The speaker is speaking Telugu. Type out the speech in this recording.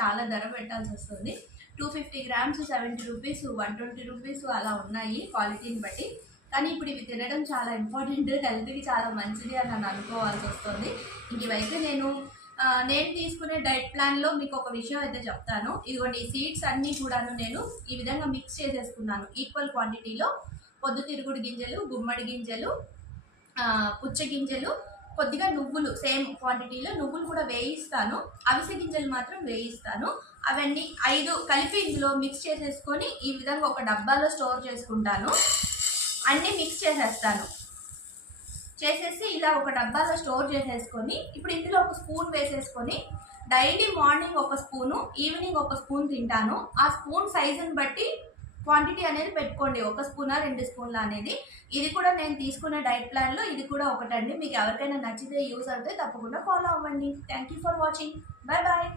చాలా ధర పెట్టాల్సి వస్తుంది. Two fifty grams seventy rupees one twenty rupees అలా ఉన్నాయి క్వాలిటీని బట్టి. కానీ ఇప్పుడు ఇవి తినడం చాలా ఇంపార్టెంట్ హెల్త్కి చాలా మంచిది అని నన్ను అనుకోవాల్సి వస్తుంది. ఇవైతే నేను నేను తీసుకునే డైట్ ప్లాన్లో మీకు ఒక విషయం అయితే చెప్తాను. ఇదిగోండి ఈ సీడ్స్ అన్నీ కూడాను నేను ఈ విధంగా మిక్స్ చేసేసుకున్నాను. ఈక్వల్ క్వాంటిటీలో పొద్దుతిరుగుడు గింజలు గుమ్మడి గింజలు పుచ్చ గింజలు కొద్దిగా నువ్వులు సేమ్ క్వాంటిటీలో నువ్వులు కూడా వేయిస్తాను. అవిసె గింజలు మాత్రం వేయిస్తాను. అవన్నీ ఐదు కలిపి ఇందులో మిక్స్ చేసేసుకొని ఈ విధంగా ఒక డబ్బాలో స్టోర్ చేసుకుంటాను. అన్నీ మిక్స్ చేసేస్తాను. చేసేసి ఇలా ఒక డబ్బాలో స్టోర్ చేసేసుకొని ఇప్పుడు ఇందులో ఒక స్పూన్ వేసేసుకొని డైలీ మార్నింగ్ ఒక స్పూను ఈవినింగ్ ఒక స్పూన్ తింటాను. ఆ స్పూన్ సైజుని బట్టి క్వాంటిటీ అనేది పెట్టుకోండి. ఒక స్పూనా రెండు స్పూన్ల అనేది. ఇది కూడా నేను తీసుకున్న డైట్ ప్లాన్లో ఇది కూడా ఒకటండి. మీకు ఎవరికైనా నచ్చితే యూస్ అయితే తప్పకుండా ఫాలో అవ్వండి. Thank you for watching. Bye bye